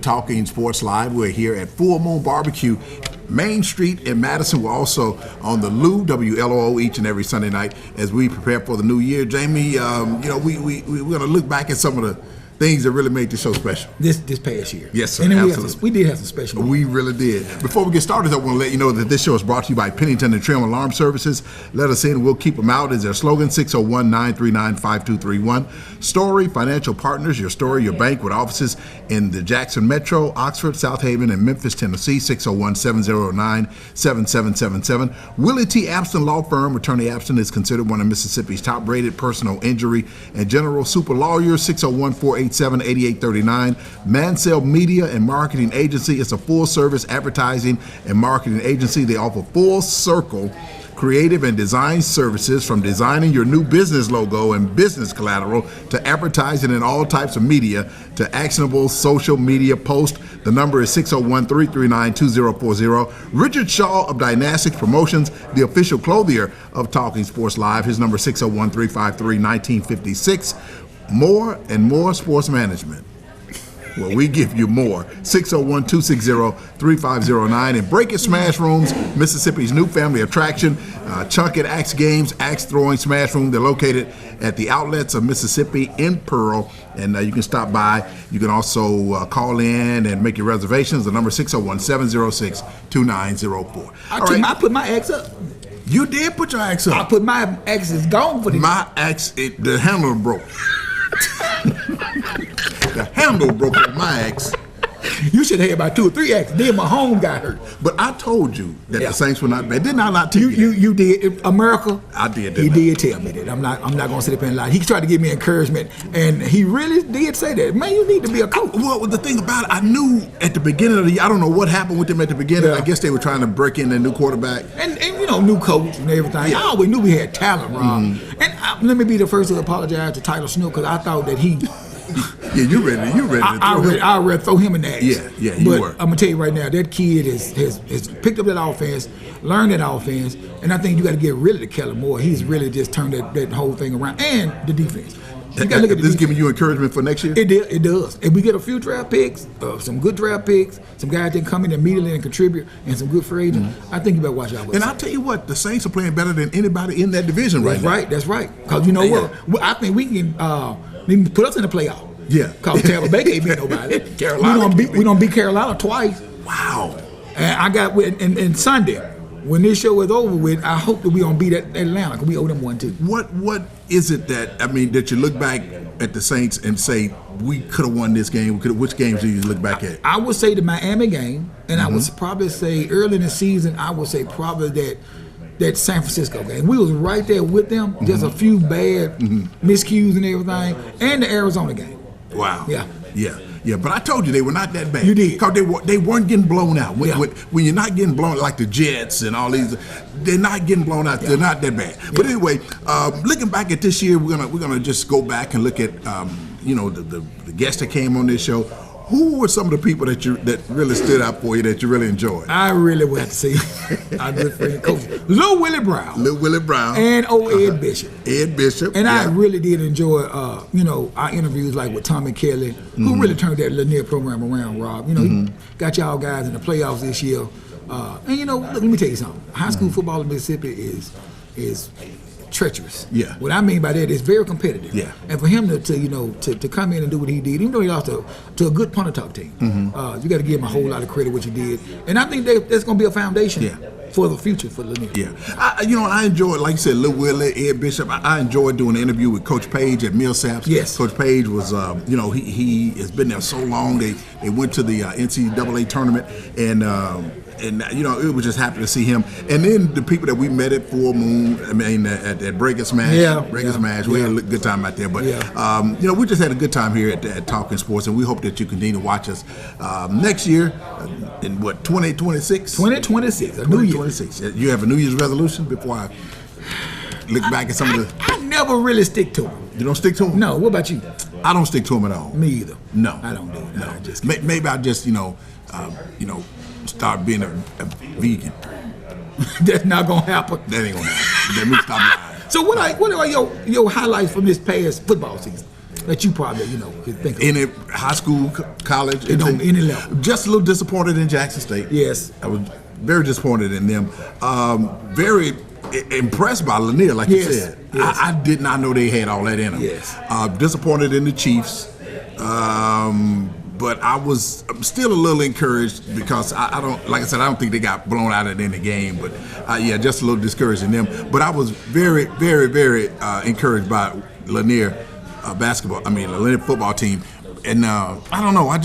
Talking Sports Live. We're here at Full Moon Barbecue, Main Street in Madison. We're also on the Lou, WLOO, each and every Sunday night as we prepare for the new year. Jamie, we're going to look back at some of the things that really made the show special. This past year. Yes, sir. And Absolutely. we did have some special moments. We really did. Before we get started, I want to let you know that this show is brought to you by Pennington and Trim Alarm Services. Let us in, we'll keep them out is their slogan, 601-939-5231. Story Financial Partners, your story, your bank with offices in the Jackson Metro, Oxford, South Haven, and Memphis, Tennessee, 601-709-7777. Willie T. Abston Law Firm. Attorney Abston is considered one of Mississippi's top-rated personal injury and general super lawyers, 601-487-8839. Mansell Media and Marketing Agency is a full-service advertising and marketing agency. They offer full circle creative and design services, from designing your new business logo and business collateral to advertising in all types of media to actionable social media posts. The number is 601-339-2040. Richard Shaw of Dynastics Promotions, the official clothier of Talking Sports Live. His number is 601-353-1956. More and more sports management. Well, we give you more. 601-260-3509. And Break It Smash Rooms, Mississippi's new family attraction. Chunk It Axe Games, Axe Throwing Smash Room. They're located at the outlets of Mississippi in Pearl. And you can stop by. You can also call in and make your reservations. The number is 601-706-2904. I put my axe up. You did put your axe up. I put my axe is gone for the My axe, the handle broke. The handle broke on my axe. You should have had about 2 or 3 axes. Then my home got hurt. But I told you that the Saints were not bad. Didn't I not tell you that? You did. America. I did. He did tell me that. I'm not going to sit up and lie. He tried to give me encouragement, and he really did say that. Man, you need to be a coach. Well, the thing about it, I knew at the beginning of the year, I don't know what happened with them at the beginning. Yeah. I guess they were trying to break in their new quarterback. And new coach and everything. I always knew we had talent, Rob. And let me be the first to apologize to Tyler Snook, because I thought that he. Yeah, you ready I read throw him in the axe. Yeah, you were. I'm gonna tell you right now, that kid has picked up that offense, learned that offense, and I think you got to get really to Kellen Moore. He's really just turned that whole thing around, and the defense. You got to look at this giving you encouragement for next year? It does. If we get a few draft picks, some good draft picks, some guys that come in immediately and contribute, and some good free agents, I think you better watch out. And I'll tell you what, the Saints are playing better than anybody in that division right now. That's right. Because you know what? I think we can put us in the playoff. Yeah. Because Tampa Bay can't beat nobody. Carolina. We don't beat Carolina twice. Wow. And I got in Sunday, when this show is over with, I hope that we don't beat Atlanta, because we owe them one too. What is it that you look back at the Saints and say, we could have won this game? Which games do you look back at? I would say the Miami game, and I would probably say early in the season, I would say probably that San Francisco game. We was right there with them, just a few bad miscues and everything, and the Arizona game. Wow. Yeah. But I told you they were not that bad. You did. Because they weren't getting blown out. When you're not getting blown like the Jets and all these, they're not getting blown out. They're not that bad. But anyway, looking back at this year, we're gonna just go back and look at the guests that came on this show. Who were some of the people that really stood out for you that you really enjoyed? I really would have to say our good friend, Coach Lil Willie Brown. And Ed Bishop. Ed Bishop. And I really did enjoy, our interviews like with Tommy Kelly, who really turned that Lanier program around, Rob. He got y'all guys in the playoffs this year. Look, let me tell you something. High school football in Mississippi is treacherous. Yeah. What I mean by that is very competitive. Yeah. And for him to come in and do what he did, even though he lost to a good Pontotoc team, you got to give him a whole lot of credit what you did. And I think that's going to be a foundation for the future for Lanier. Yeah. I enjoyed, like you said, Lil Willie, Ed Bishop. I enjoyed doing an interview with Coach Page at Millsaps. Yes. Coach Page was, he has been there so long. They went to the NCAA tournament, and it was just happy to see him. And then the people that we met at Full Moon, at Break It Smash. Smash. We had a good time out there. But, we just had a good time here at Talking Sports, and we hope that you continue to watch us next year in 2026? 2026, a new year. 2026. You have a New Year's resolution before I look back at some of the... I never really stick to them. You don't stick to them? No. What about you? I don't stick to them at all. Me either. No. I don't do it. No. Maybe I'll just, start being a vegan. That's not gonna happen. That ain't gonna happen. Let me stop lying. So what are your highlights from this past football season? that you probably, could think of? Any high school, college, Any level. Just a little disappointed in Jackson State. Yes. I was very disappointed in them. Very impressed by Lanier, like you said. Yes. I did not know they had all that in them. Yes. Disappointed in the Chiefs. But I'm still a little encouraged because I don't think they got blown out in the game. But just a little discouraged in them. But I was very, very, very encouraged by Lanier Lanier football team. And I don't know. I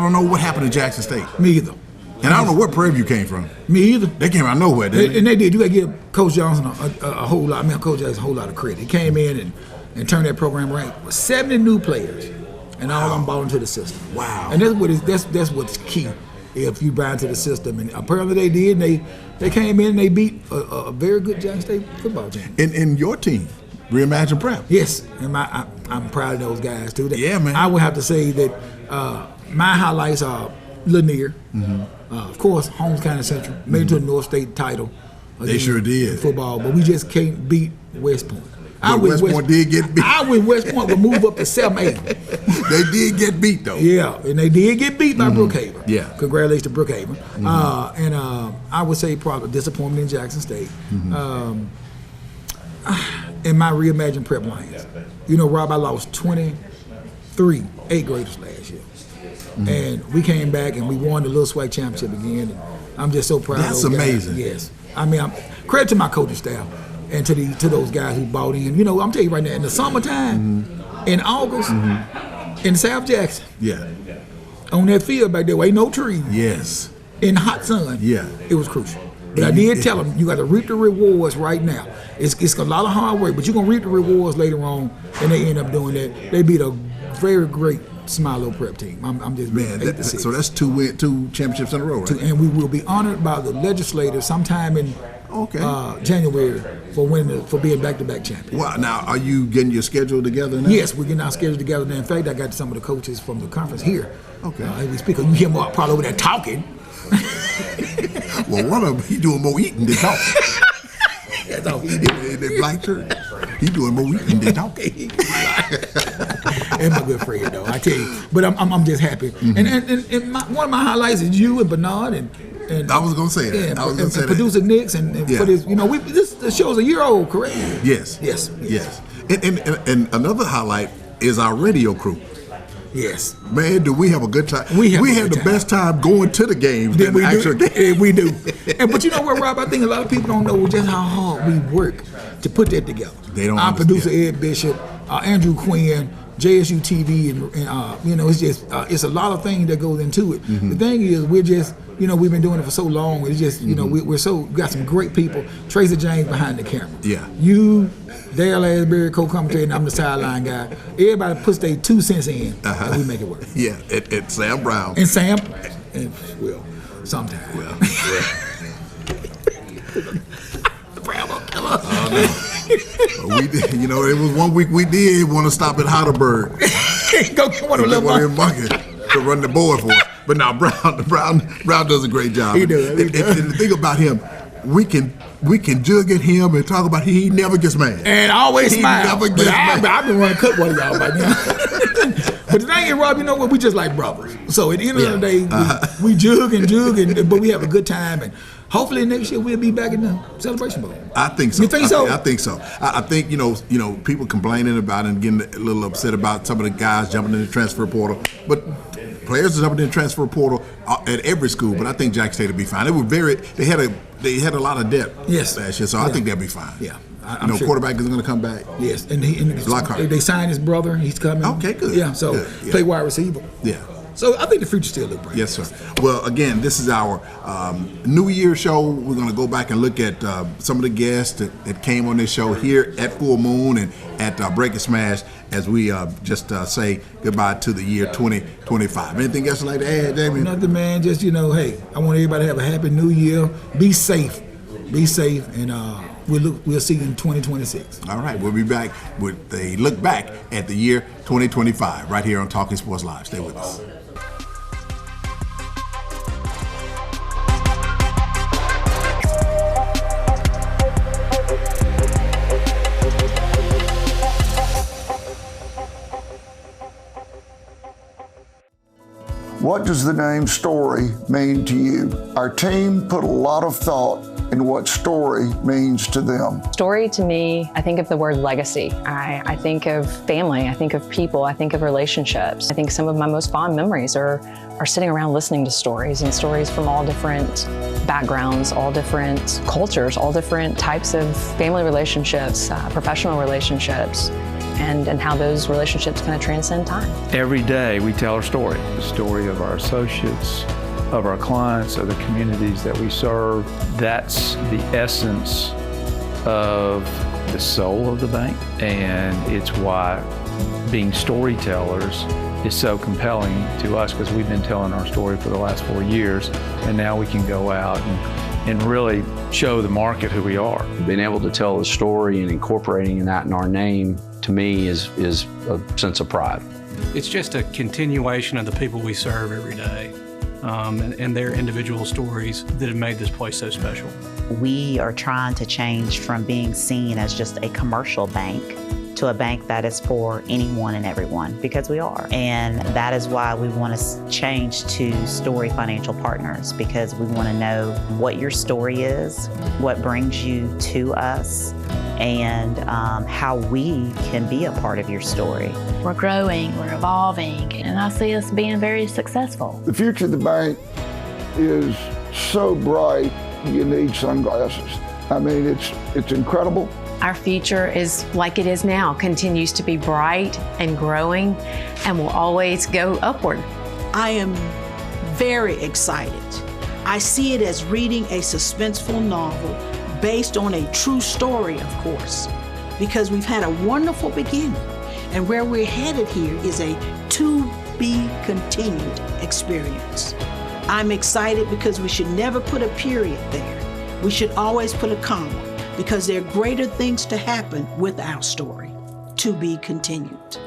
don't know what happened to Jackson State. Me either. And I don't know where Prairie View came from. Me either. They came out of nowhere, didn't they? And they did. You got to give Coach Johnson a whole lot. Coach Johnson a whole lot of credit. He came in and turned that program right with 70 new players, and all of them bought into the system. Wow. And that's what's key. If you buy into the system, and apparently they did. They came in and they beat a very good Jackson State football team. And your team, Reimagine Prep. Yes, and I'm proud of those guys too. Yeah, man. I would have to say that my highlights are Lanier. Of course, Holmes County Central made it to a North State title. They sure did. In football, but we just can't beat West Point. West Point did get beat. I wish West Point would move up to 7-8. They did get beat, though. Yeah, and they did get beat by Brookhaven. Yeah. Congratulations to Brookhaven. And I would say probably disappointment in Jackson State. In my Reimagine Prep Lions. Rob, I lost 23 8th graders last year. And we came back and we won the Little SWAC Championship again. And I'm just so proud That's of those amazing. guys. Yes. Credit to my coaching staff and to those guys who bought in. I'm telling you right now, in the summertime, in August, in South Jackson, on that field back there, ain't no trees. Yes. In hot sun, it was crucial. But I did tell them, you got to reap the rewards right now. It's a lot of hard work, but you're going to reap the rewards later on, and they end up doing that. They beat a very great Smilo Prep team. I'm just Man, 8-6. so that's two championships in a row, right? And we will be honored by the legislators sometime in January for being back-to-back champions. Wow. Now, are you getting your schedule together now? Yes, we're getting our schedule together now. In fact, I got some of the coaches from the conference here. Okay. As we speak, you hear them probably over there talking. Well, one of them, he doing more eating than talking. That's all he In that black church, he doing more eating than talking. And my good friend, though, I tell you. But I'm just happy. And one of my highlights is you and Bernard and I was gonna say that. Yeah, I was gonna say that. Producer Nix and for this, this show's a year old, correct? Yes. Yes. And another highlight is our radio crew. Yes. Man, do we have a good time? We have the best time going to the games than we the actual do. game. We do. But you know what, Rob? I think a lot of people don't know just how hard we work to put that together. They don't Our understand. producer, Ed Bishop, Andrew Quinn, JSU TV, and it's just it's a lot of things that goes into it. The thing is, we're just we've been doing it for so long. It's just we got some great people. Tracy James behind the camera. Yeah. You, Dale Asbury, co-commentator, and I'm the sideline guy. Everybody puts their 2 cents in, and we make it work. Yeah, and Sam Brown. And Sam, well, sometimes. Well, Brown will kill us. we did, it was one week we did want to stop at Heidelberg. Go get one of them. One of them buckets to run the board for us. But now Brown does a great job. He does. And the thing about him, we can jug at him and talk about he never gets mad. And always He smile. never But gets mad. I've been running cut one of y'all by now. But the thing is, Rob, you know what? We just like brothers. So at the end of the day, we jug, but we have a good time. And hopefully next year we'll be back in the Celebration Bowl. I think so. You think so? I think so. I think people complaining about it and getting a little upset about some of the guys jumping in the transfer portal, but players are jumping in the transfer portal at every school. But I think Jackson State will be fine. They had a lot of depth last year, so I think they'll be fine. Yeah. I'm sure. Quarterback is going to come back. Yes, and Lockhart. they signed his brother. He's coming. Okay, good. Yeah, so Good, yeah. play wide receiver. Yeah. So I think the future still looks bright. Yes, sir. Well, again, this is our New Year show. We're going to go back and look at some of the guests that came on this show here at Full Moon and at Break and Smash as we just say goodbye to the year 2025. Anything else you'd like to add, Damien? Nothing, man. Just, hey, I want everybody to have a happy new year. Be safe, and we'll see you in 2026. All right, we'll be back with a look back at the year 2025 right here on Talking Sports Live. Stay with us. What does the name Story mean to you? Our team put a lot of thought in what story means to them. Story to me, I think of the word legacy. I think of family, I think of people, I think of relationships. I think some of my most fond memories are sitting around listening to stories, and stories from all different backgrounds, all different cultures, all different types of family relationships, professional relationships, and how those relationships kind of transcend time. Every day we tell our story, the story of our associates, of our clients, of the communities that we serve. That's the essence of the soul of the bank, and it's why being storytellers is so compelling to us, because we've been telling our story for the last 4 years, and now we can go out and really show the market who we are. Being able to tell the story and incorporating that in our name, to me, is a sense of pride. It's just a continuation of the people we serve every day. And their individual stories that have made this place so special. We are trying to change from being seen as just a commercial bank to a bank that is for anyone and everyone, because we are. And that is why we want to change to Story Financial Partners, because we want to know what your story is, what brings you to us, and how we can be a part of your story. We're growing, we're evolving, and I see us being very successful. The future of the bank is so bright, you need sunglasses. I mean, it's incredible. Our future is like it is now, continues to be bright and growing, and will always go upward. I am very excited. I see it as reading a suspenseful novel based on a true story, of course, because we've had a wonderful beginning, and where we're headed here is a to be continued experience. I'm excited because we should never put a period there. We should always put a comma, because there are greater things to happen with our story. To be continued.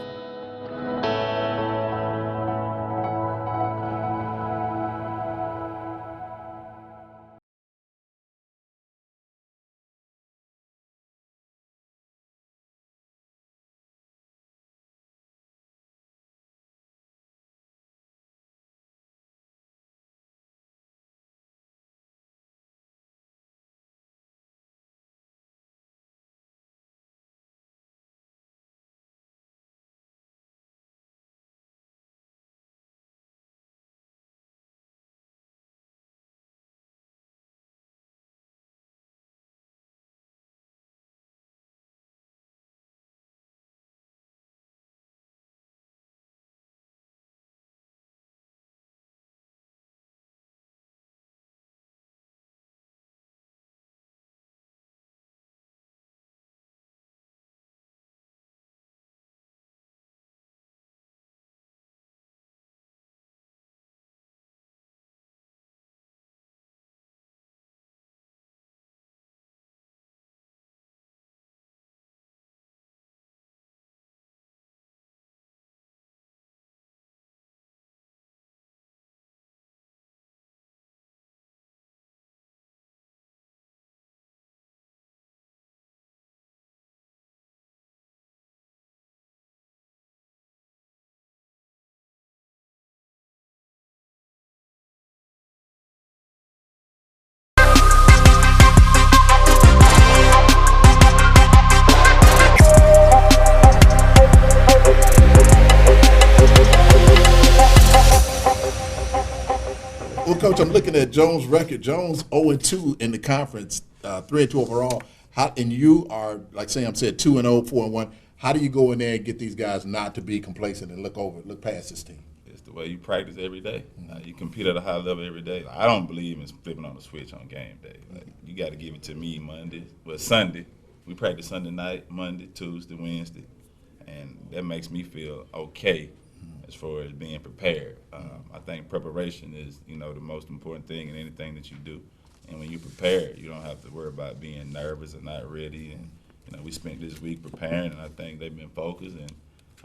Well, Coach, I'm looking at Jones' record. Jones 0-2 in the conference, 3-2 overall. And you are, like Sam said, 2-0, 4-1. How do you go in there and get these guys not to be complacent and look past this team? It's the way you practice every day. You compete at a high level every day. I don't believe in flipping on the switch on game day. You got to give it to me Sunday. We practice Sunday night, Monday, Tuesday, Wednesday, and that makes me feel okay as far as being prepared. I think preparation is, the most important thing in anything that you do. And when you prepare, you don't have to worry about being nervous or not ready. And we spent this week preparing, and I think they've been focused. And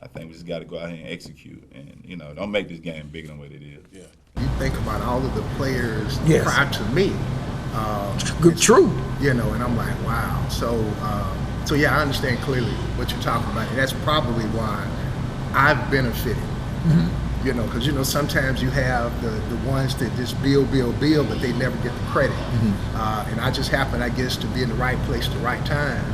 I think we just got to go out here and execute. And don't make this game bigger than what it is. Yeah. You think about all of the players prior to me. True. And I'm like, wow. So yeah, I understand clearly what you're talking about, and that's probably why I've benefited You know, because, you know, sometimes you have the ones that just build, but they never get the credit. And I just happen, I guess, to be in the right place at the right time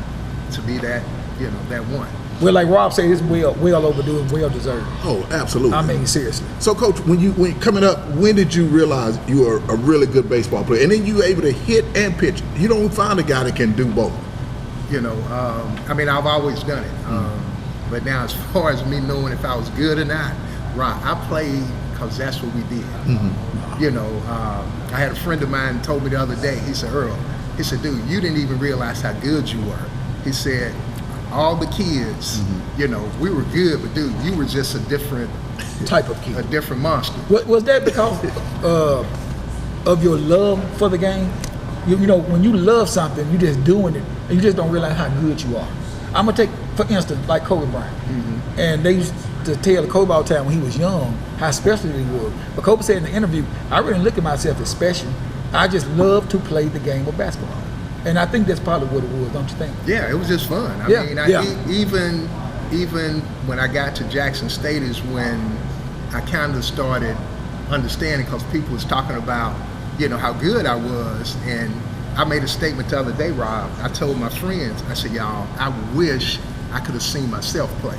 to be that, you know, that one. Well, like Rob said, it's well overdue and well deserved. Oh, absolutely. I mean, seriously. So, Coach, when coming up, when did you realize you were a really good baseball player, and then you were able to hit and pitch? You don't find a guy that can do both. You know, I mean, I've always done it. But now, as far as me knowing if I was good or not, right, I played because that's what we did. You know, I had a friend of mine told me the other day, he said, Earl, he said, dude, you didn't even realize how good you were. He said, all the kids, you know, we were good, but dude, you were just a different type of kid, a different monster. Was that because of your love for the game? You know, when you love something, you just doing it, and you just don't realize how good you are. I'm gonna take, for instance, like Kobe Bryant, and they used to tell Kobe all the time when he was young how special he was. But Kobe said in the interview, I really look at myself as special. I just love to play the game of basketball. And I think that's probably what it was, don't you think? Yeah, it was just fun. I mean, even when I got to Jackson State is when I kind of started understanding, because people was talking about, you know, how good I was. And I made a statement the other day, Rob. I told my friends, I said, y'all, I wish I could have seen myself play.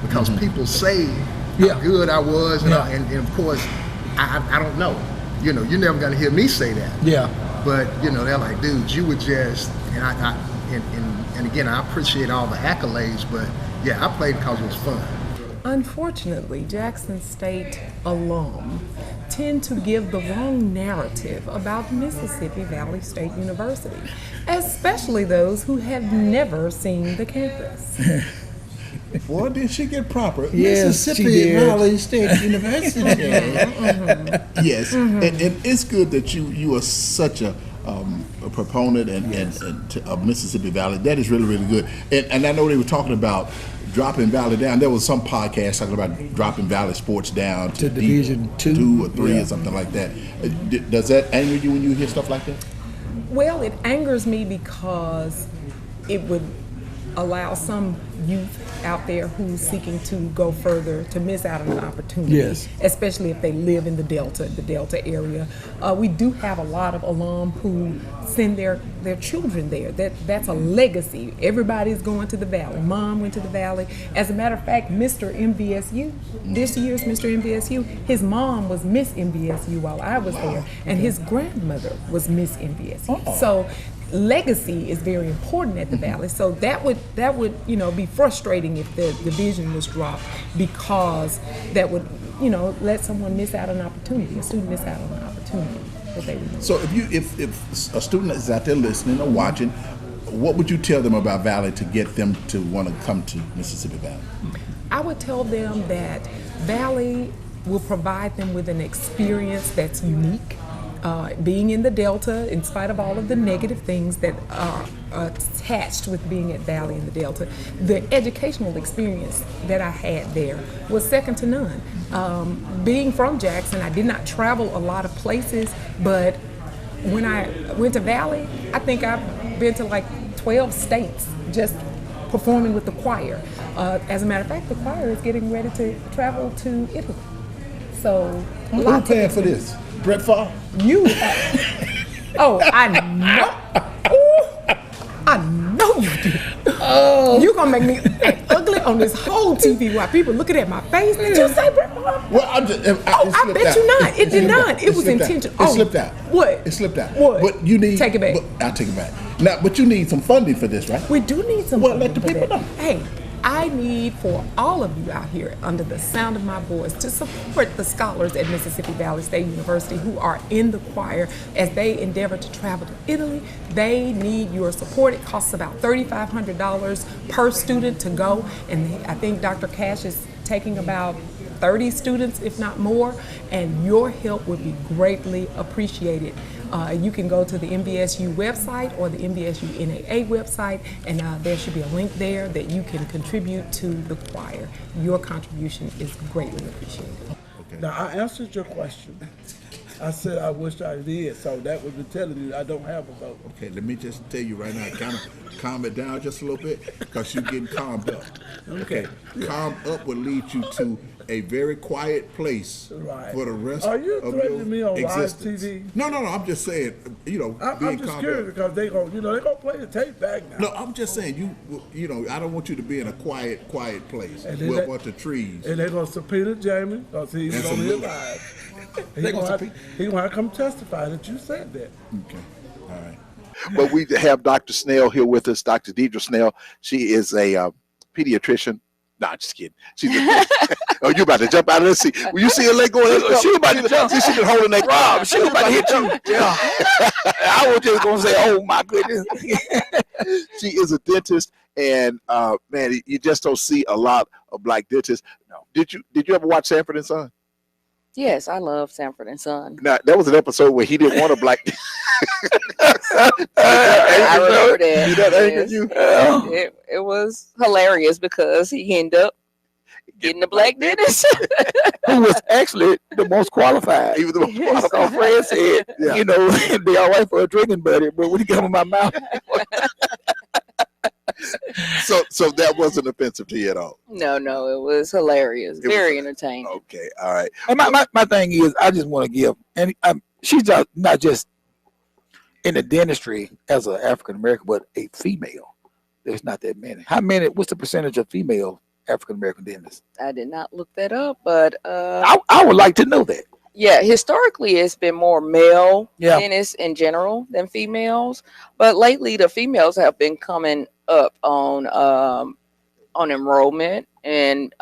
Because people say how good I was, and of course, I don't know. You know, you're never gonna hear me say that. Yeah. But you know, they're like, dude, you were just, and again, I appreciate all the accolades, but yeah, I played because it was fun. Unfortunately, Jackson State alum tend to give the wrong narrative about Mississippi Valley State University, especially those who have never seen the campus. Boy, did she get proper. Yes, Mississippi Valley State University. Yes, and it's good that you are such a proponent of Mississippi Valley. That is really, really good. And I know they were talking about dropping Valley down. There was some podcast talking about dropping Valley Sports down to Division 2 or 3 or something like that. Does that anger you when you hear stuff like that? Well, it angers me because it would allow some youth out there who's seeking to go further to miss out on an opportunity, especially if they live in the Delta area. We do have a lot of alum who send their children there. That's a legacy. Everybody's going to the Valley. Mom went to the Valley. As a matter of fact, Mr. MVSU, this year's Mr. MVSU, his mom was Miss MVSU while I was there, and his grandmother was Miss MVSU. So legacy is very important at the Valley. So that would be frustrating if the division was dropped, because that would let someone miss out on an opportunity, a student miss out on an opportunity that they would. So if a student is out there listening or watching, what would you tell them about Valley to get them to want to come to Mississippi Valley? I would tell them that Valley will provide them with an experience that's unique. Being in the Delta, in spite of all of the negative things that are attached with being at Valley in the Delta, the educational experience that I had there was second to none. Being from Jackson, I did not travel a lot of places, but when I went to Valley, I think I've been to like 12 states just performing with the choir. As a matter of fact, the choir is getting ready to travel to Italy. So, who paying for this? Brett Favre? You. Oh, I know. Ooh, I know you do. Oh, you gonna make me act ugly on this whole TV while people looking at my face? Did you say Brett Favre? Well, I bet you not. It did not. It was intentional. It slipped out. What? It slipped out. What? But you need. Take it back. I'll take it back. Now, but you need some funding for this, right? We do need some. Well, let the people know. Hey. I need for all of you out here under the sound of my voice to support the scholars at Mississippi Valley State University who are in the choir as they endeavor to travel to Italy. They need your support. It costs about $3,500 per student to go, and I think Dr. Cash is taking about 30 students, if not more, and your help would be greatly appreciated. You can go to the MVSU website or the MVSU NAA website, and there should be a link there that you can contribute to the choir. Your contribution is greatly appreciated. Now, I answered your question. I said I wish I did. So that was the telling you I don't have a vote. Okay, let me just tell you right now, kind of calm it down just a little bit, because you're getting calmed up. Okay, calm up will lead you to a very quiet place for the rest Are you of threatening your me on existence. live TV? No, I'm just saying, I'm just curious because they gonna play the tape back now. No, I'm just saying, I don't want you to be in a quiet place And with then a bunch of trees. And they're gonna subpoena Jamie because he was on here live. He gonna have to come testify that you said that. Okay, all right. But we have Dr. Snell here with us, Dr. Deidre Snell. She is a pediatrician. No, just kidding. She's oh, you about to jump out of the seat. Well, you see her leg going. She about to jump. She's been holding that. Rob, she was about to hit you. Yeah. I was just going to say, oh, my goodness. She is a dentist, and, man, you just don't see a lot of black dentists. No. Did you ever watch Sanford and Son? Yes, I love Sanford and Son. Now, there was an episode where he didn't want a black. I remember that. Did that anger you? It was hilarious because he ended up getting a black dentist. Who was actually the most qualified. He was the most qualified. So Fred said, it'd be all right for a drinking buddy, but when he got in my mouth. So that wasn't offensive to you at all? No, it was hilarious. Very entertaining. Okay, all right. And my thing is, I just want to give, and she's not just in the dentistry as an African American, but a female. There's not that many. What's the percentage of female African American dentists? I did not look that up, but I would like to know that. Yeah, historically it's been more male Yeah. dentists in general than females, but lately the females have been coming up on enrollment and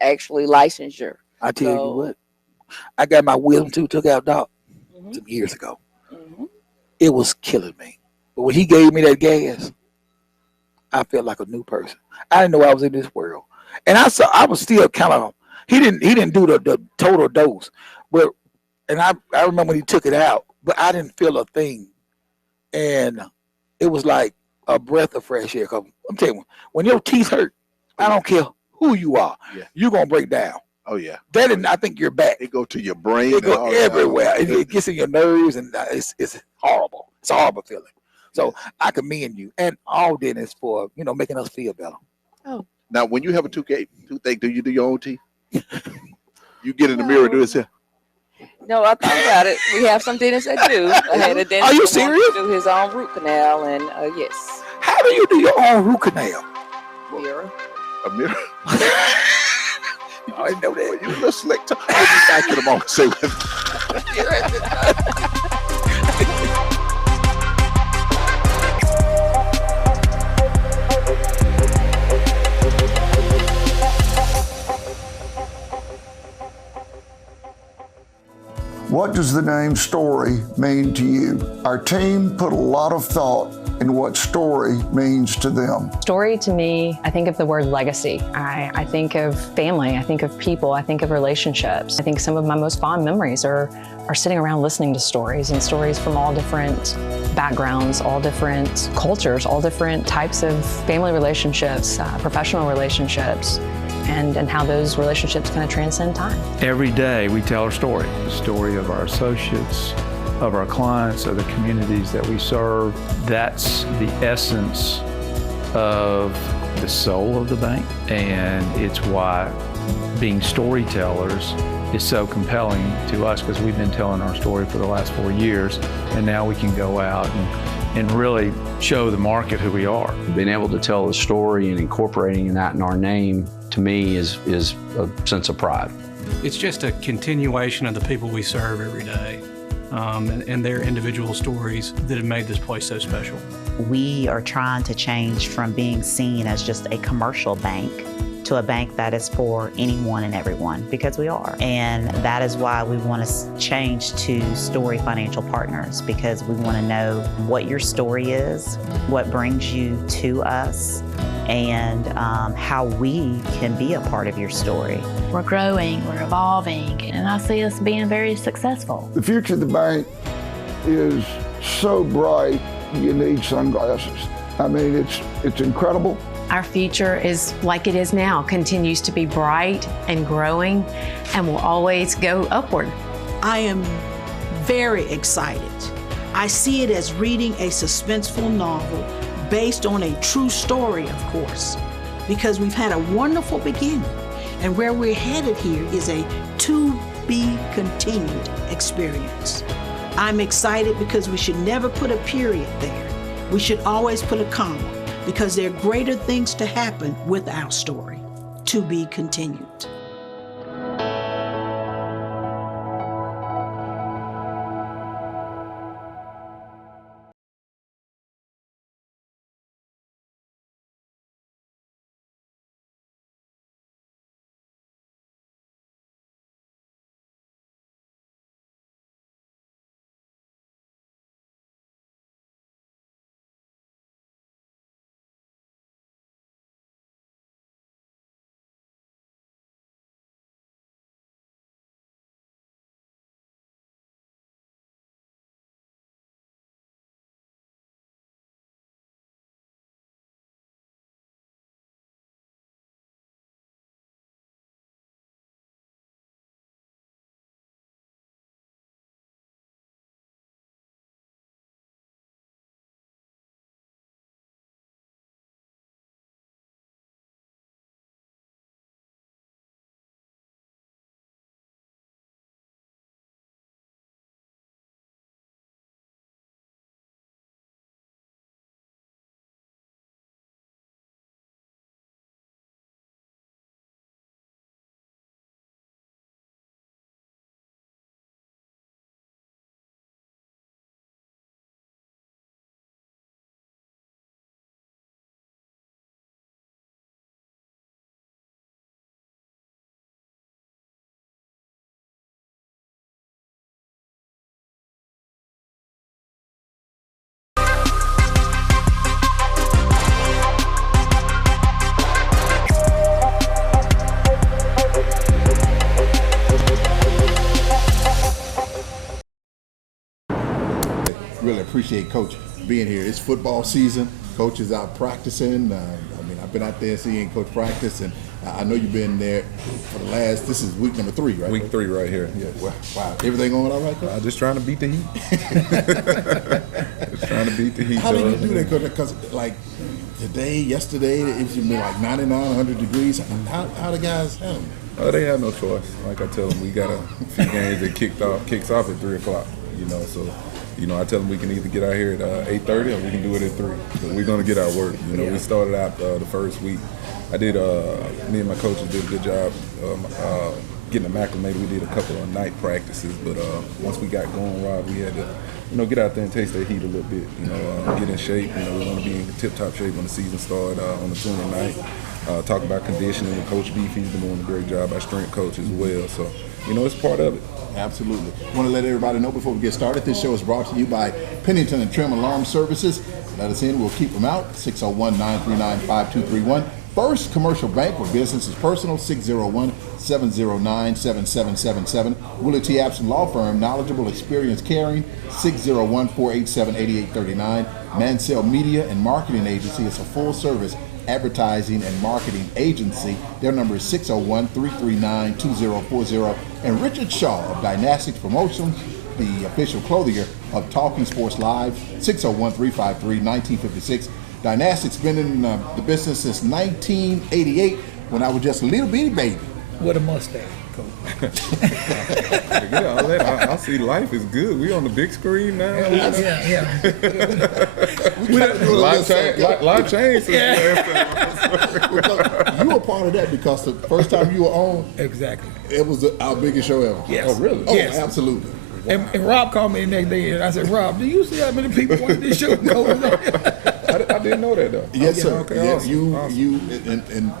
actually licensure. I tell you what, I got my wisdom tooth took out, Doc, some years ago. It was killing me, but when he gave me that gas, I felt like a new person. I didn't know I was in this world, and I was still kind of. He didn't do the total dose, but I remember when he took it out, but I didn't feel a thing, and it was like a breath of fresh air. Cause I'm telling you, when your teeth hurt, I don't care who you are, you're gonna break down. Oh yeah, that and I think you're back. It go to your brain. It go everywhere. It gets in your nerves, and it's horrible. It's a horrible feeling. So I commend you and all dentists for making us feel better. Oh. Now, when you have a toothache, do you do your own teeth? You get in the mirror and do this here. No, I thought about it. We have some dentists that do. I had a dentist Are you that wanted serious? to do his own root canal, and yes. How do you do your own root canal? Mirror. A mirror. I didn't know that. You look slick. I get them on. Say with. What does the name Story mean to you? Our team put a lot of thought in what story means to them. Story to me, I think of the word legacy. I think of family, I think of people, I think of relationships. I think some of my most fond memories are sitting around listening to stories, and stories from all different backgrounds, all different cultures, all different types of family relationships, professional relationships, and how those relationships kind of transcend time. Every day we tell our story, the story of our associates, of our clients, of the communities that we serve. That's the essence of the soul of the bank, and it's why being storytellers is so compelling to us, because we've been telling our story for the last 4 years, and now we can go out and really show the market who we are. Being able to tell the story and incorporating that in our name, to me, is a sense of pride. It's just a continuation of the people we serve every day, and their individual stories that have made this place so special. We are trying to change from being seen as just a commercial bank to a bank that is for anyone and everyone, because we are. And that is why we want to change to Story Financial Partners, because we want to know what your story is, what brings you to us, and how we can be a part of your story. We're growing, we're evolving, and I see us being very successful. The future of the bank is so bright, you need sunglasses. I mean, it's incredible. Our future is like it is now, continues to be bright and growing, and will always go upward. I am very excited. I see it as reading a suspenseful novel based on a true story, of course, because we've had a wonderful beginning, and where we're headed here is a to be continued experience. I'm excited because we should never put a period there. We should always put a comma, because there are greater things to happen with our story. To be continued. Really appreciate Coach being here. It's football season. Coach is out practicing. I've been out there seeing Coach practice, and I know you've been there for the last, this is week number 3, right? Week 3 right here, yes. Wow. Everything going all right, Coach? Just trying to beat the heat. Just trying to beat the heat. How do you do that, Coach? Because, like, yesterday, it's been like 99, 100 degrees. How the guys handle it? They have no choice. Like I tell them, we got a few games that kicks off at 3 o'clock, so... I tell them we can either get out here at 8:30 or we can do it at 3. But we're going to get our work. We started out the first week. Me and my coaches did a good job getting them acclimated. We did a couple of night practices, but once we got going, Rob, we had to, get out there and taste that heat a little bit. Get in shape. We want to be in tip-top shape when the season starts on the Tuesday night. Talk about conditioning with Coach Beef. He's been doing a great job. Our strength coach as well. So, it's part of it. Absolutely. I want to let everybody know before we get started, this show is brought to you by Pennington and Trim Alarm Services. Let us in, we'll keep them out. 601-939-5231. First Commercial Bank, where business is personal. 601-709-7777. Willie T. Abson Law Firm, knowledgeable, experienced, caring. 601-487-8839. Mansell Media and Marketing Agency is a full-service advertising and marketing agency. Their number is 601-339-2040. And Richard Shaw of Dynastics Promotions, the official clothier of Talking Sports Live, 601-353-1956. Dynastics been in the business since 1988 when I was just a little bitty baby. With a mustache, Coach. I see life is good. We on the big screen now. Yeah. Life changed. You were part of that because the first time you were on, exactly, it was our biggest show ever. Yes. Oh, really? Yes. Oh, absolutely. And Rob called me the next day, and I said, Rob, do you see how many people want this show going on? I didn't know that, though. Yes, sir. Okay, yes, awesome. you, and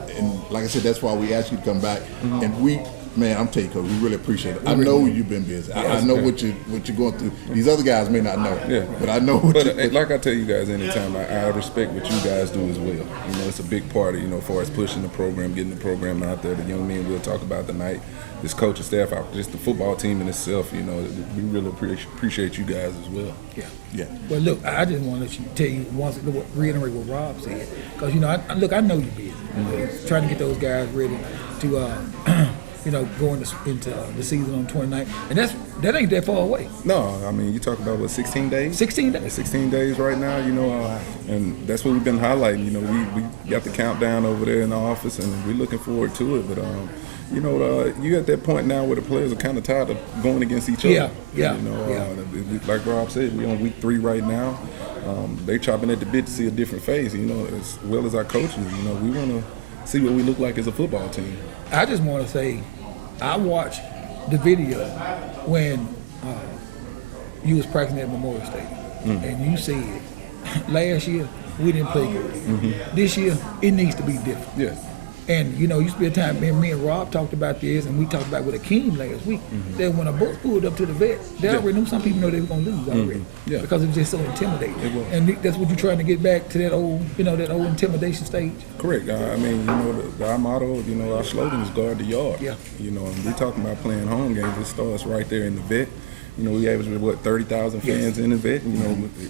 like I said, that's why we asked you to come back. Mm-hmm. And I'm telling you, Coach, we really appreciate it. I know you've been busy. I know what you're going through. These other guys may not know. Yeah. But I know like I tell you guys anytime, I respect what you guys do as well. It's a big part of, as far as pushing the program, getting the program out there. The young men we'll talk about tonight. This coaching staff, just the football team in itself, we really appreciate you guys as well. Yeah. Well, look, I just want to tell you once, reiterate what Rob said, because I know you're busy. Trying to get those guys ready to going into the season on 29th, and that ain't that far away. No, I mean, you talk about what, 16 days? 16 days. 16 days right now, and that's what we've been highlighting. We got the countdown over there in the office, and we're looking forward to it. But you at that point now where the players are kind of tired of going against each other. Yeah. Like Rob said, we're on week 3 right now. They chopping at the bit to see a different face. As well as our coaches. We want to see what we look like as a football team. I just want to say, I watched the video when you was practicing at Memorial Stadium, and you said last year we didn't play good. This year it needs to be different. Yes. And you spend time. Me and Rob talked about this, and we talked about it with Akeem last week. That when a bus pulled up to the vet, they already knew. Some people know they were going to lose already because it was just so intimidating. And that's what you're trying to get back to, that old intimidation stage. Correct. I mean, our motto, our slogan is guard the yard. Yeah. And we're talking about playing home games. It starts right there in the vet. We average 30,000 fans in the vet.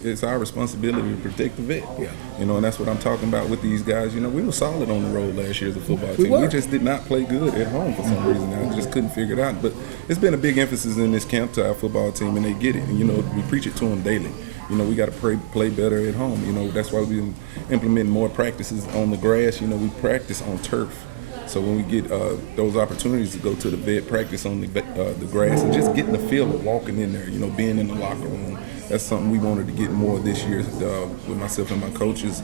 It's our responsibility to protect the vet. Yeah. And that's what I'm talking about with these guys. We were solid on the road last year as a football team. We just did not play good at home for some reason. I just couldn't figure it out. But it's been a big emphasis in this camp to our football team, and they get it. And we preach it to them daily. We got to play better at home. That's why we've been implementing more practices on the grass. We practice on turf. So when we get those opportunities to go to the vet, practice on the grass, and just getting the feel of walking in there, being in the locker room, that's something we wanted to get more this year with myself and my coaches,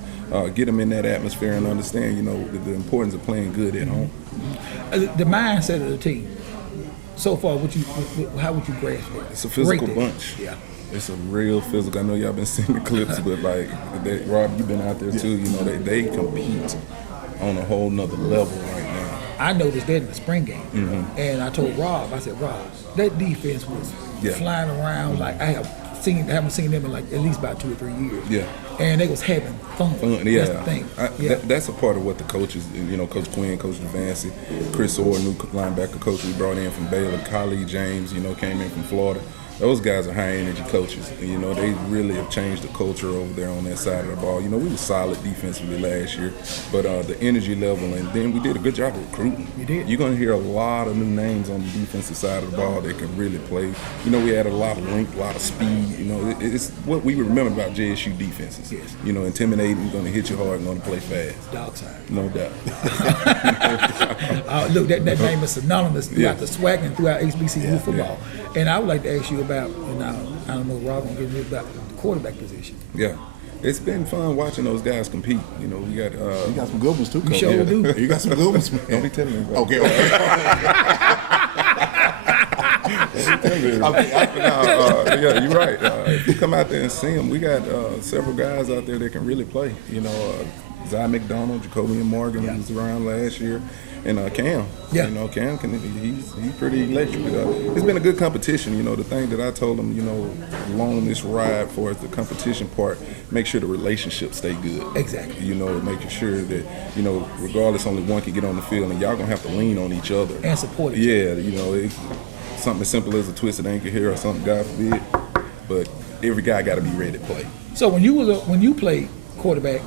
get them in that atmosphere and understand, the importance of playing good at home. The mindset of the team, so far, how would you grasp it? It's a physical bunch. Yeah. It's a real physical. I know y'all been seeing the clips, but Rob, you've been out there too. They compete on a whole nother level right now. I noticed that in the spring game, and I told Rob, I said, Rob, that defense was flying around like I haven't seen them in like at least about 2 or 3 years. Yeah. And they was having fun. Yeah. That's the thing. That's a part of what the coaches, Coach Quinn, Coach Devancy, Chris Orr, new linebacker coach we brought in from Baylor, Khalid James, came in from Florida. Those guys are high energy coaches. They really have changed the culture over there on that side of the ball. We were solid defensively last year, but the energy level, and then we did a good job of recruiting. You did. You're going to hear a lot of new names on the defensive side of the ball that can really play. We had a lot of length, a lot of speed. It's what we remember about JSU defenses. Yes. Intimidating, going to hit you hard, and going to play fast. Dog side. No doubt. Look, that name is synonymous throughout the SWAC and throughout HBCU football. And I would like to ask you about, and I don't know, Rob, I'm getting about the quarterback position. Yeah. It's been fun watching those guys compete. We got you got some good ones too, Coach. You sure do. You got some good ones, man. Don't be telling me about Okay. Yeah, you're right. If you come out there and see them, we got several guys out there that can really play. Zy McDonald, Jacobian Morgan, who was around last year, and Cam. Yeah. Cam he's pretty electric. It's been a good competition. The thing that I told them, along this ride for the competition part, make sure the relationships stay good. Exactly. Making sure that regardless, only one can get on the field, and y'all gonna have to lean on each other and support each other. Yeah. Something as simple as a twisted ankle here or something, God forbid, but every guy got to be ready to play. So when you played quarterback.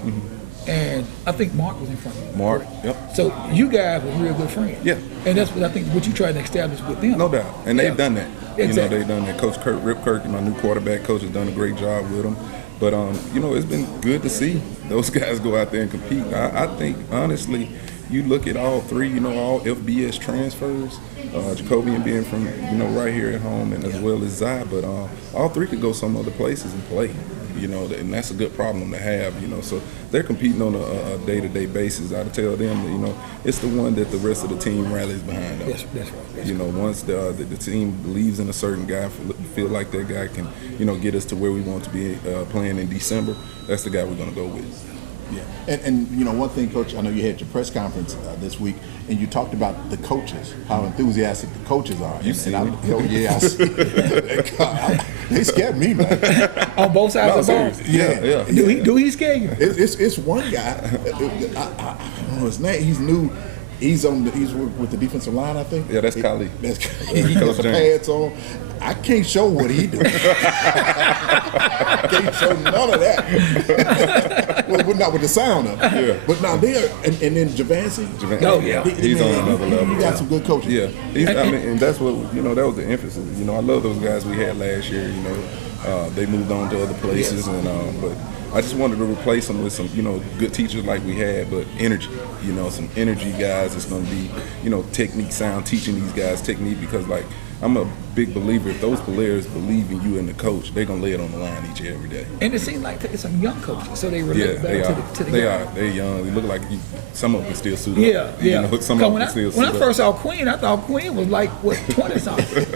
And I think Mark was in front of you. Mark, yep. So you guys were real good friends. Yeah. And that's what you tried to establish with them. No doubt. And they've done that. Exactly. They've done that. Coach Rip Kirk, my new quarterback coach, has done a great job with them. But, it's been good to see those guys go out there and compete. I think, honestly, you look at all three, all FBS transfers, Jacobian being from, right here at home, and as well as Zy, but all three could go some other places and play. And that's a good problem to have, so they're competing on a day-to-day basis. I tell them that, it's the one that the rest of the team rallies behind. That's right. Once the team believes in a certain guy, feel like that guy can, get us to where we want to be playing in December, that's the guy we're going to go with. Yeah, and one thing, Coach, I know you had your press conference this week, and you talked about the coaches, how enthusiastic the coaches are. You see me? I see. They scared me, man. On both sides of the ball. Yeah. Do he scare you? It's one guy. I don't know his name. He's new. He's with the defensive line, I think. Yeah, that's Khalid. He got the pads on. I can't show what he do. I can't show none of that. well, not with the sound of it. Yeah. But now there, and then Javancy. Oh yeah, he's on another level. You got some good coaches. Yeah, and that's what that was the emphasis. I love those guys we had last year. They moved on to other places, but I just wanted to replace them with some, good teachers like we had, but energy. Some energy guys that's going to be, technique sound, teaching these guys technique, because like I'm a big believer, if those players believe in you and the coach, they're going to lay it on the line each and every day. And it seems like it's some young coaches, so they relate back to the They game. are. They're young. They look like some of them can still suit Yeah, up. yeah. Some of them can still suit when I up. first saw Quinn, I thought Quinn was like, 20-something.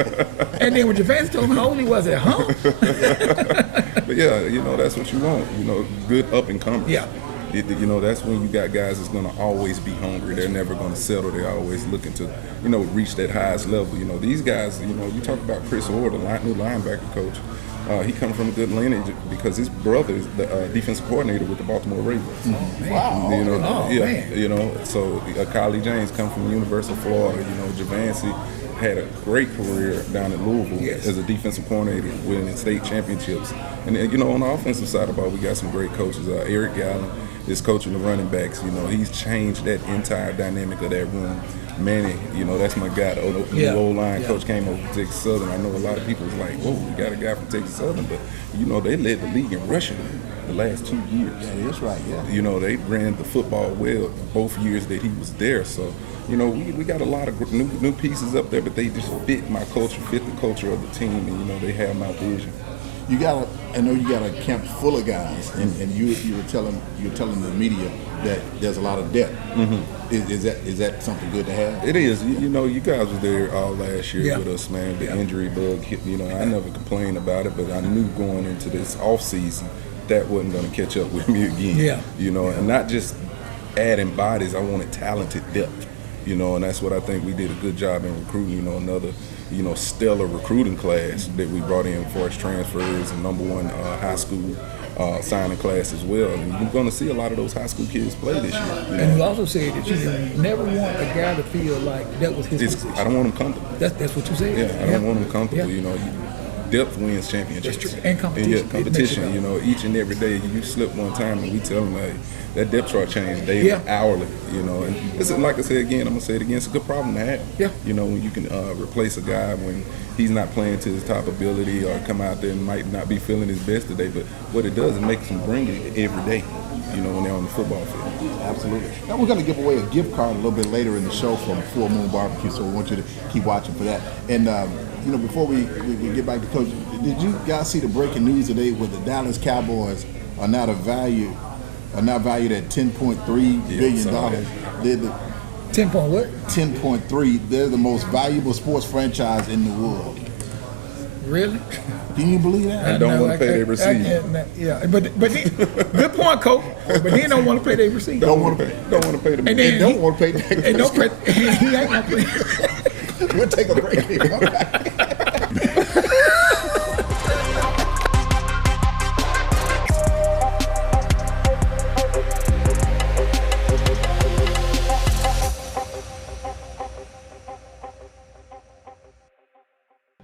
And then when Javancy told me how old he was, I said, huh? But yeah, that's what you want. Good up and comers. Yeah. That's when you got guys that's going to always be hungry. They're never going to settle. They're always looking to, reach that highest level. These guys, you talk about Chris Orr, the new linebacker coach. He comes from a good lineage because his brother is the defensive coordinator with the Baltimore Ravens. Wow. So Kylie James comes from the University of Florida. Javancy had a great career down at Louisville as a defensive coordinator, winning state championships. And on the offensive side of the ball, we got some great coaches. Eric Gallen is coaching the running backs. He's changed that entire dynamic of that room. Manny, that's my guy. The O-line coach came over from Texas Southern. I know a lot of people was like, whoa, we got a guy from Texas Southern, but they led the league in rushing the last 2 years. Yeah, that's right, yeah. They ran the football well both years that he was there. So, we got a lot of new pieces up there, but they just fit my culture, fit the culture of the team, and they have my vision. I know you got a camp full of guys, and you're telling the media that there's a lot of depth. Mm-hmm. Is that something good to have? It is. You guys were there all last year with us, man. The injury bug hit. I never complained about it, but I knew going into this off season that wasn't going to catch up with me again. And not just adding bodies. I wanted talented depth. And that's what I think we did a good job in recruiting. Another, stellar recruiting class that we brought in for as transfers, and #1 high school signing class as well. And you're going to see a lot of those high school kids play this year. And you also said that you never want a guy to feel like that was his position. I don't want him comfortable. That's what you said. Yeah, I don't want him comfortable. Depth wins championships. That's true. And competition. Competition. Each and every day you slip one time, and we tell them, hey, that depth chart changes daily, hourly. And it's like I said again, I'm gonna say it again. It's a good problem to have. Yeah. When you can replace a guy when he's not playing to his top ability, or come out there and might not be feeling his best today. But what it does is makes them bring it every day. When they're on the football field. Absolutely. Now we're going to give away a gift card a little bit later in the show from Full Moon Barbecue, so we want you to keep watching for that. And before we get back to Coach, did you guys see the breaking news today where the Dallas Cowboys are now valued at $10.3 billion? They're the 10 point what? 10.3. They're the most valuable sports franchise in the world. Really? Can you believe that? I don't want to pay their receipt. Yeah, but then, good point, Coach. But then don't want to pay their receipt. Don't want to pay the And then don't want to pay the and don't pay. He ain't gonna pay. We'll take a break and come back.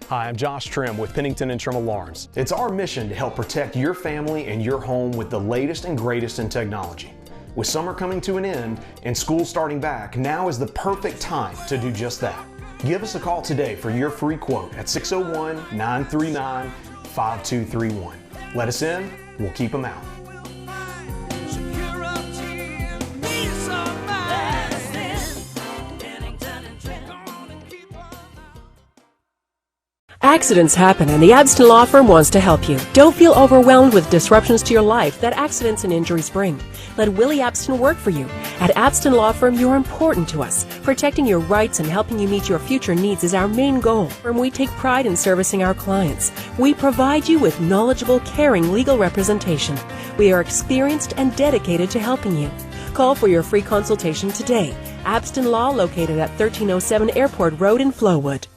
Hi, I'm Josh Trim with Pennington & Trim Alarms. It's our mission to help protect your family and your home with the latest and greatest in technology. With summer coming to an end and school starting back, now is the perfect time to do just that. Give us a call today for your free quote at 601-939-5231. Let us in, we'll keep them out. Accidents happen, and the Abston Law Firm wants to help you. Don't feel overwhelmed with disruptions to your life that accidents and injuries bring. Let Willie Abston work for you. At Abston Law Firm, you're important to us. Protecting your rights and helping you meet your future needs is our main goal. We take pride in servicing our clients. We provide you with knowledgeable, caring legal representation. We are experienced and dedicated to helping you. Call for your free consultation today. Abston Law, located at 1307 Airport Road in Flowood.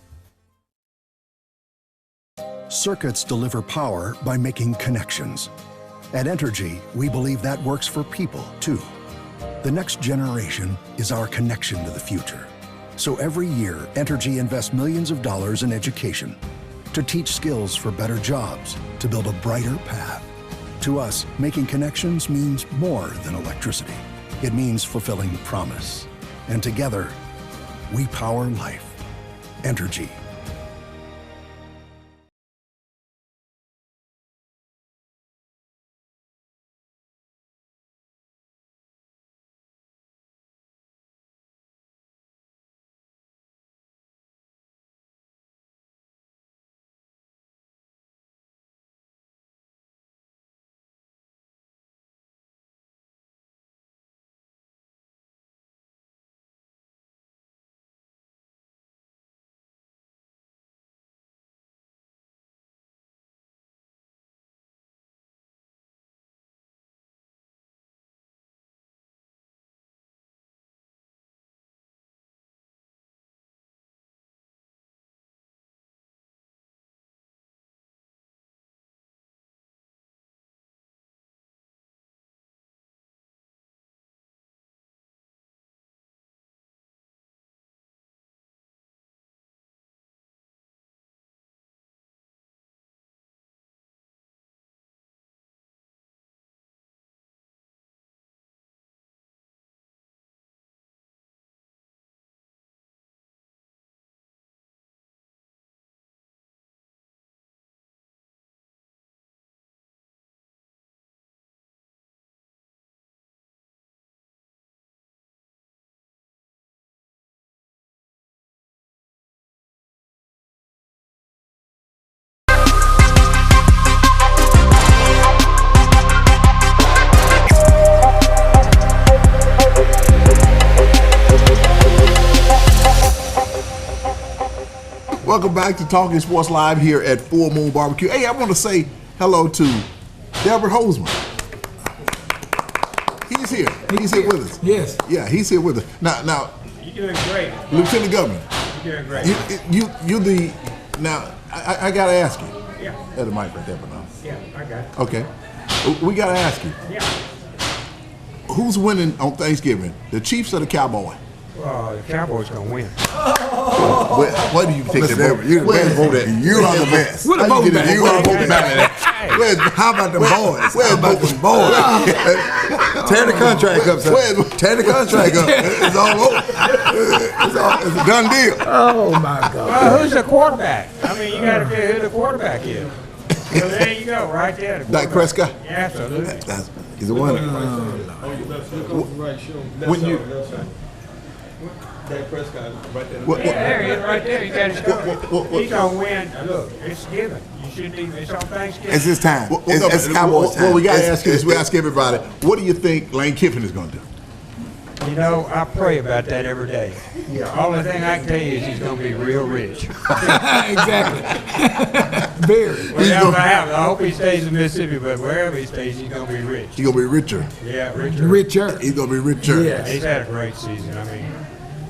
Circuits deliver power by making connections. At Entergy, we believe that works for people, too. The next generation is our connection to the future. So every year, Entergy invests millions of dollars in education to teach skills for better jobs, to build a brighter path. To us, making connections means more than electricity. It means fulfilling promise. And together, we power life. Entergy. Welcome back to Talking Sports Live here at Full Moon Barbecue. Hey, I want to say hello to Delbert Holzman. He's here. He's here with us. Yes. Yeah, he's here with us. Now. You're doing great. Lieutenant Governor. You're doing great. You the now. I gotta ask you. Yeah. At the mic right there, but no. Yeah, I got it. Okay. We gotta ask you. Yeah. Who's winning on Thanksgiving? The Chiefs or the Cowboys? Well, the Cowboys gonna win. Where do you take the vote? You are the best. You are the best. How about the boys? How about the boys? Tear the contract up, son. Tear the contract up. It's all over. It's a done deal. Oh my God. Well, who's the quarterback? I mean, you got to figure who the quarterback is. So there you go, right there. Dak Prescott. Yeah, absolutely. He's a winner. When you. Dak Prescott right there. Yeah, there he is, right there. He got his coach. He's gonna win. Look, it's given. You shouldn't even. It's on Thanksgiving. It's his time. It's Cowboys time. Well, we gotta ask you this. We ask everybody. What do you think Lane Kiffin is gonna do? You know, I pray about that every day. Yeah. Only thing I can tell you is he's gonna be real rich. Exactly. Very. I hope he stays in Mississippi, but wherever he stays, he's gonna be rich. He's gonna be richer. Yeah, richer. Richer. He's gonna be richer. Yeah. He's had a great season. I mean,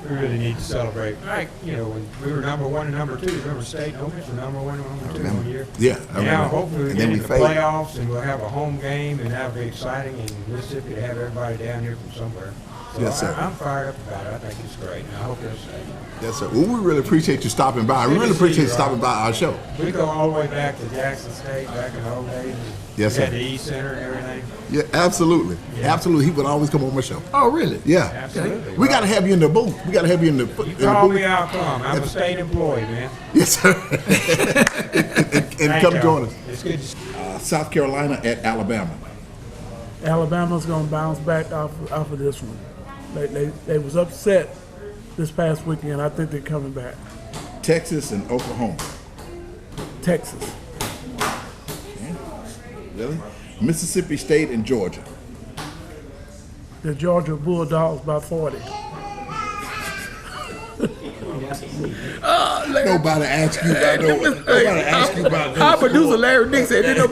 we really need to celebrate. Like, you know, when we were number 1 and number 2, remember State Ole Miss were number 1 and number 2 one year. Yeah. Now, hopefully we get into the playoffs and we'll have a home game and that'll be exciting in Mississippi to have everybody down here from somewhere. So yes, sir. I'm fired up about it. I think it's great, and I hope it's safe. Yes, sir. Well, we really appreciate you stopping by. We really appreciate you stopping by our show. We go all the way back to Jackson State, back in the old days. Yes, sir. We had the East Center and everything. Yeah, absolutely. Yeah. Absolutely. He would always come on my show. Oh, really? Yeah. Absolutely. We got to have you in the booth. We got to have you in the booth. You call me, I'll come. I'm a state employee, man. Yes, sir. and come join us. It's good to see South Carolina at Alabama. Alabama's going to bounce back off of this one. They was upset this past weekend. I think they're coming back. Texas and Oklahoma. Texas. Okay. Really? Mississippi State and Georgia. The Georgia Bulldogs by 40. Nobody asked you about nobody asked you about our producer Larry Dick said he didn't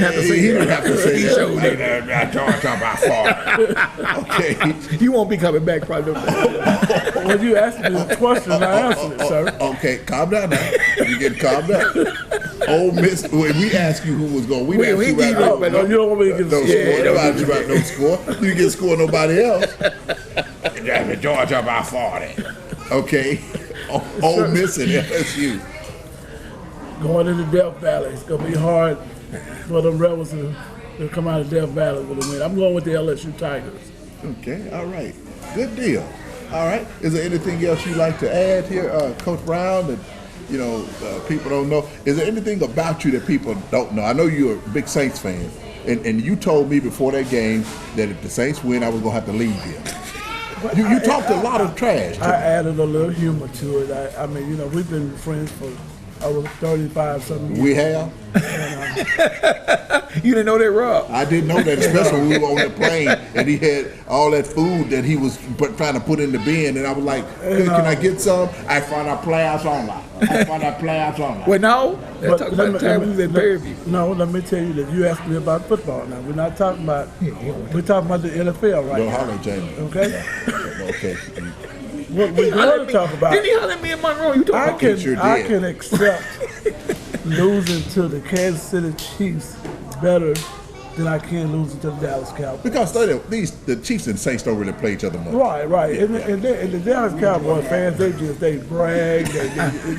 have to say he didn't have to say he showed it. I talking about 40. Okay. You won't be coming back probably. When you asked me this question, I answered it, sir. Okay, calm down now. You get calm down. Ole Miss. When we ask you who was going, we didn't ask you about you don't want me to get no the score. score. Nobody about no score. You didn't get score nobody else. Georgia by 40. Okay. Ole Miss and LSU. Going into Death Valley, it's gonna be hard for them Rebels to come out of Death Valley with a win. I'm going with the LSU Tigers. Okay, all right. Good deal. All right. Is there anything else you'd like to add here, Coach Brown, that people don't know? Is there anything about you that people don't know? I know you're a big Saints fan, and you told me before that game that if the Saints win, I was going to have to leave here. You talked a lot of trash. I added a little humor to it. I mean, we've been friends for over 35-something years. We have? You didn't know that, Rob? I didn't know that, especially when we were on the plane and he had all that food that he was trying to put in the bin, and I was like, hey, can I get some? I found our playoffs online. Well, no. Let's talk about the time we was at Fairview. No, let me tell you that you asked me about football now. We're not talking about, we're talking about the NFL right Don't now. holler, Jamie. Okay? Okay. What we're going to talk about. Didn't he holler at me in Monroe? You talking about? I can accept losing to the Kansas City Chiefs better than I can losing to the Dallas Cowboys. Because the Chiefs and Saints don't really play each other much. Right. Yeah, and the Dallas Cowboys fans, they brag.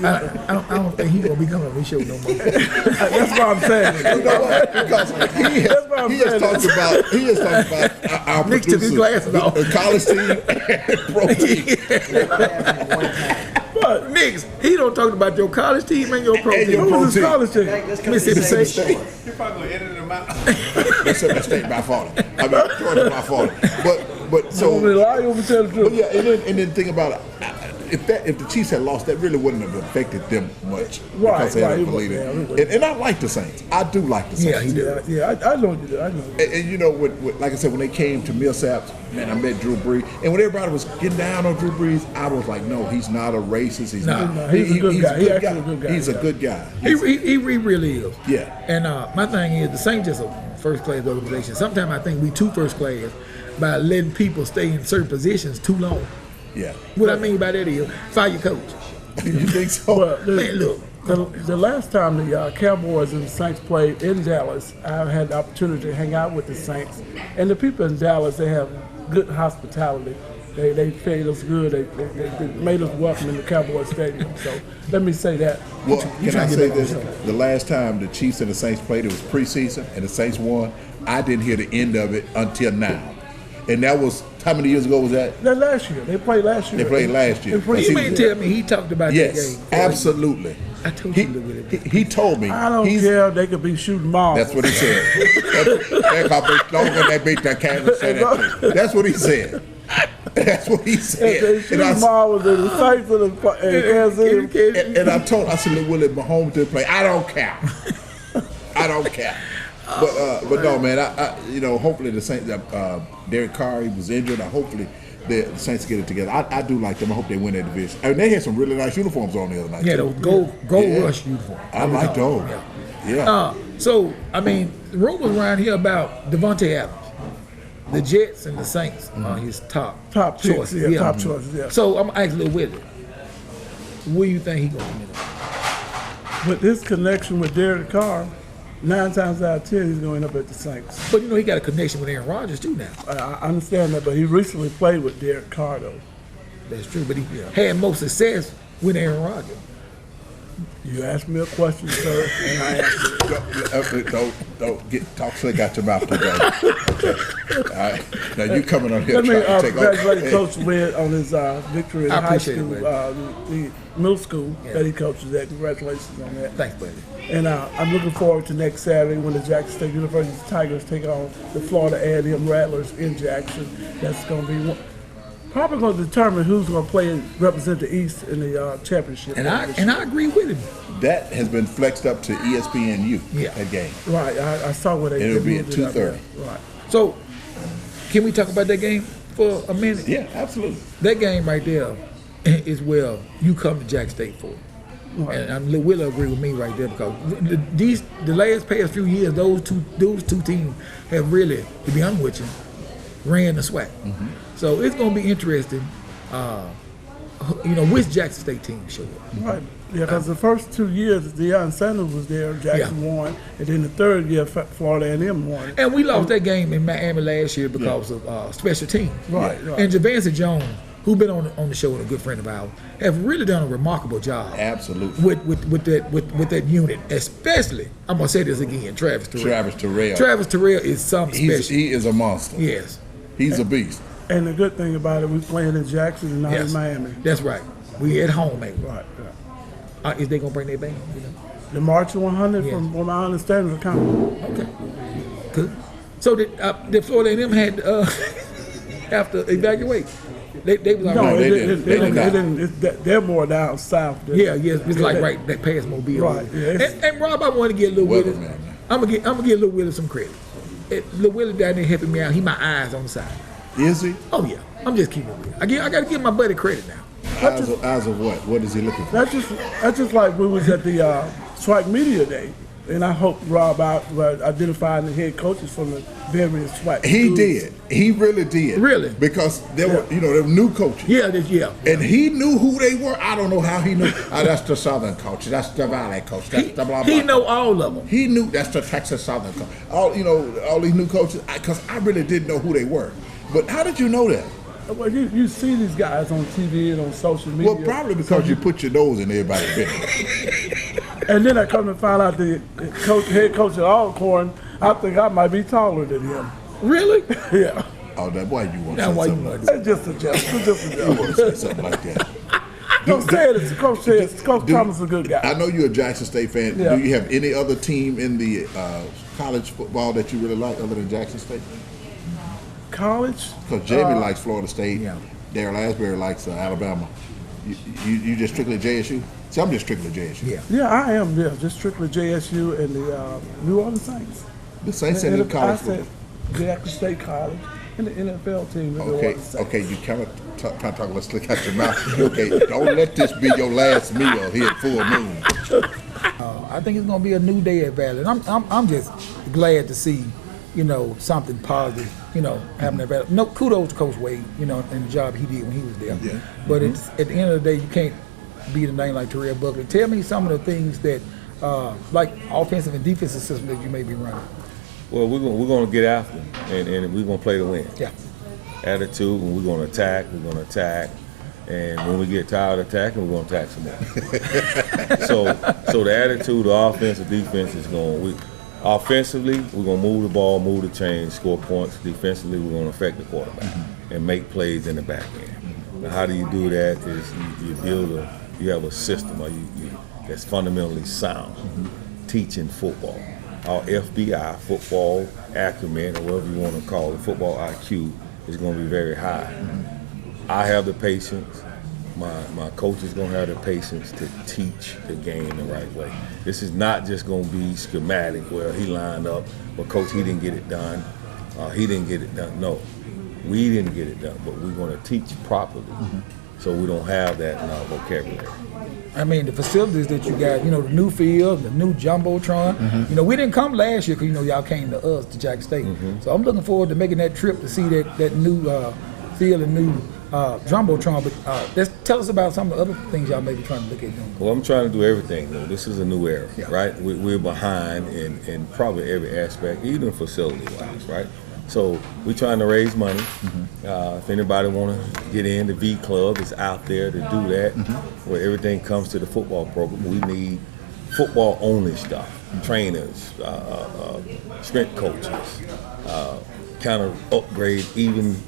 I don't think he's going to be coming on this show no more. That's what I'm saying. You know what? Because he has talked about our Nick took his glasses off. the college team and pro team. But Nix, he don't talk about your college team and your pro And team. your pro Who's his team. college team? Mississippi State. You're probably going to edit them out. Mississippi State by 40. I mean, Georgia by 40. But so. Don't lie, you tell the truth. But yeah, and then think about it. If the Chiefs had lost, that really wouldn't have affected them much. Because they had believed it. And I like the Saints. I do like the Saints. Yeah, he did. Yeah, I know you do. I know. And like I said, when they came to Millsaps, man, I met Drew Brees. And when everybody was getting down on Drew Brees, I was like, no, he's not a racist. He's not. He's a good guy. He's actually a good guy. He's a good guy. He really is. Yeah. And my thing is, the Saints is a first-class organization. Sometimes I think we too first-class by letting people stay in certain positions too long. Yeah. What I mean by that is, fire your coach. You think so? Well, Man, look. The last time the Cowboys and the Saints played in Dallas, I had the opportunity to hang out with the Saints. And the people in Dallas, they have good hospitality. They paid us good. They made us welcome in the Cowboy Stadium. So let me say that. Well, can I say this? The last time the Chiefs and the Saints played, it was preseason, and the Saints won. I didn't hear the end of it until now. And that was, how many years ago was that? That last year. They played last year. They played last year. You mean tell me he talked about that game? Yes, absolutely. I told you to look at it. He told me. I don't care. They could be shooting marbles. That's what he said. That's what he said. That's what he said. They shooting marbles in the Saints and Kansas City. And I said, look, Willie, Mahomes did play. I don't care. I don't care. But no, man. I hopefully the Saints. Derek Carr, he was injured. Hopefully the Saints get it together. I do like them. I hope they win that division. I mean, they had some really nice uniforms on the other night. Yeah, those gold rush uniforms. I like those. Yeah. So I mean, the rumors around here about Devontae Adams, the Jets and the Saints are his top choices. Yeah, top choices. Yeah. So I'm actually with it. What do you think he gonna end up? With his connection with Derek Carr, 9 times out of 10, he's going up at the Saints. But he got a connection with Aaron Rodgers too now. I understand that, but he recently played with Derek Carr though. That's true, but he had more success with Aaron Rodgers. You asked me a question, sir, and I answered. Don't talk slick out your mouth today. Okay. All right. Now you coming on here Let me trying to take congratulate Coach Wynn on his victory in high school, the middle school that he coaches at. Congratulations on that. Thanks, buddy. And I'm looking forward to next Saturday when the Jackson State University Tigers take on the Florida A&M Rattlers in Jackson. That's going to be probably going to determine who's going to play and represent the East in the championship. And I agree with him. That has been flexed up to ESPNU. That game. Right. I saw where they. And it'll be at 2:30. Right. So, can we talk about that game for a minute? Yeah, absolutely. That game right there is where you come to Jack State for. Right. And Will agree with me right there because the last past few years, those two teams have really, to be honest with you, ran the SWAC. Mm-hmm. So it's going to be interesting which Jackson State team showed up. Right. Yeah, because the first 2 years, Deion Sanders was there, Jackson won, and then the third year, Florida A&M won. And we lost that game in Miami last year because of special teams. Right. And Javancy Jones, who's been on the show and a good friend of ours, have really done a remarkable job. Absolutely. With that unit, especially, I'm gonna say this again, Travis Terrell. Travis Terrell is something special. He is a monster. Yes. He's a beast. And the good thing about it, we're playing in Jackson and not in Miami. That's right. We at home, man. Right. Is they gonna bring their band? The March 100, from what my understanding, is coming. Okay. Good. So did Florida A&M had have to evacuate? They was they didn't. They're more down south. It's like right that past Mobile. Right. Yeah, and Rob, I want to get Lil Willie. I'm gonna get Lil Willie some credit. Lil Willie down there helping me out. He my eyes on the side. Is he? Oh yeah. I'm just keeping it real. I got to give my buddy credit now. Eyes of what? What is he looking for? That's just like we was at the Strike Media Day, and I hope Rob identified the head coaches from the various SWAC. He did. He really did. Really? Because there were, there were new coaches. Yeah. And he knew who they were. I don't know how he knew. That's the Southern coach. That's the Valley coach. That's the blah blah. He know all of them. He knew. That's the Texas Southern coach. All these new coaches. Because I really didn't know who they were. But how did you know that? Well, you see these guys on TV and on social media. Well, probably because you put your nose in everybody's business. And then I come to find out the head coach at Alcorn, I think I might be taller than him. Really? Yeah. Oh, that why you want to say something like that? Just a joke. You want to say something like that. Coach Thomas is a good guy. I know you're a Jackson State fan. Yeah. Do you have any other team in the college football that you really like other than Jackson State? College? Because Jamie likes Florida State. Darryl Asbury likes Alabama. You just strictly JSU? See, I'm just strictly JSU. Yeah, I am. Yeah, just strictly JSU and the New Orleans Saints. The Saints and the college football. Jackson State College and the NFL team. Okay, you kind of trying to talk. Let's look at your mouth. Okay, don't let this be your last meal here at Full Moon. I think it's gonna be a new day at Valley. And I'm just glad to see, something positive, happening at Valley. No, kudos to Coach Wade, and the job he did when he was there. Yeah. But at the end of the day, you can't beat a name like Terrell Buckley. Tell me some of the things that, like offensive and defensive system that you may be running. Well, we're gonna get after them, and we're gonna play to win. Yeah. Attitude, when we're gonna attack, and when we get tired of attacking, we're gonna attack some more. so the attitude, the offense, the defense is going. Offensively, we're gonna move the ball, move the chain, score points. Defensively, we're gonna affect the quarterback and make plays in the back end. Now, how do you do that? Is you have a system that's fundamentally sound, teaching football. Our FBI, football acumen, or whatever you want to call it, football IQ, is going to be very high. I have the patience. My coach is going to have the patience to teach the game the right way. This is not just going to be schematic where he lined up, but coach, he didn't get it done. He didn't get it done. No, we didn't get it done, but we're going to teach properly so we don't have that in our vocabulary. I mean, the facilities that you got, the new field, the new Jumbotron. We didn't come last year because, y'all came to us, to Jackson State. So I'm looking forward to making that trip to see that new field and new Jumbotron. But tell us about some of the other things y'all may be trying to look at doing. Well, I'm trying to do everything, though. This is a new era, right? We're behind in probably every aspect, even facility-wise, right? So we're trying to raise money. If anybody want to get in, the V Club is out there to do that, where everything comes to the football program. We need football-only stuff, trainers, strength coaches, kind of upgrade even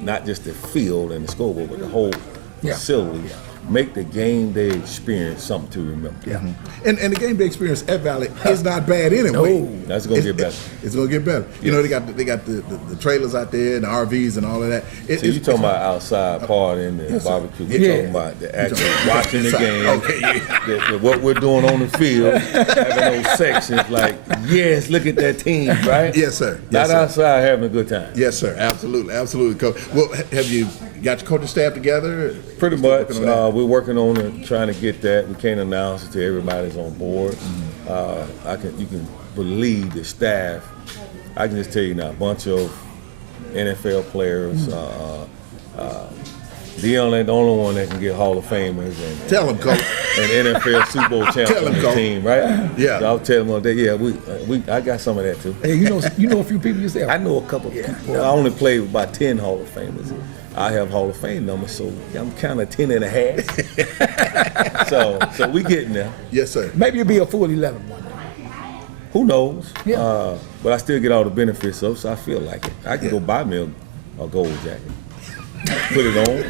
not just the field and the scoreboard, but the whole facility. Make the game day experience something to remember. Yeah. And the game day experience at Valley is not bad anyway. No, that's gonna get better. It's gonna get better. They got the trailers out there and the RVs and all of that. So you talking about outside partying and barbecue. We're talking about the actual watching the game, what we're doing on the field, having those sections like, yes, look at that team, right? Yes, sir. Not outside having a good time. Yes, sir. Absolutely, Coach. Well, have you got your coaching staff together? Pretty much. We're working on it, trying to get that. We can't announce it till everybody's on board. You can believe the staff. I can just tell you now, a bunch of NFL players, Deion ain't the only one that can get Hall of Famers and Tell him, Coach. and NFL Super Bowl champions Tell him, on the Coach. team, right? Yeah. So I'll tell them all day. Yeah, I got some of that too. Hey, you know a few people yourself. I know a couple of people. I only played with about 10 Hall of Famers. I have Hall of Fame numbers, so I'm kind of 10 and a half. so we getting there. Yes, sir. Maybe you'll be a full 11 one day. Who knows? Yeah. But I still get all the benefits of, so I feel like it. I can go buy me a gold jacket, put it on,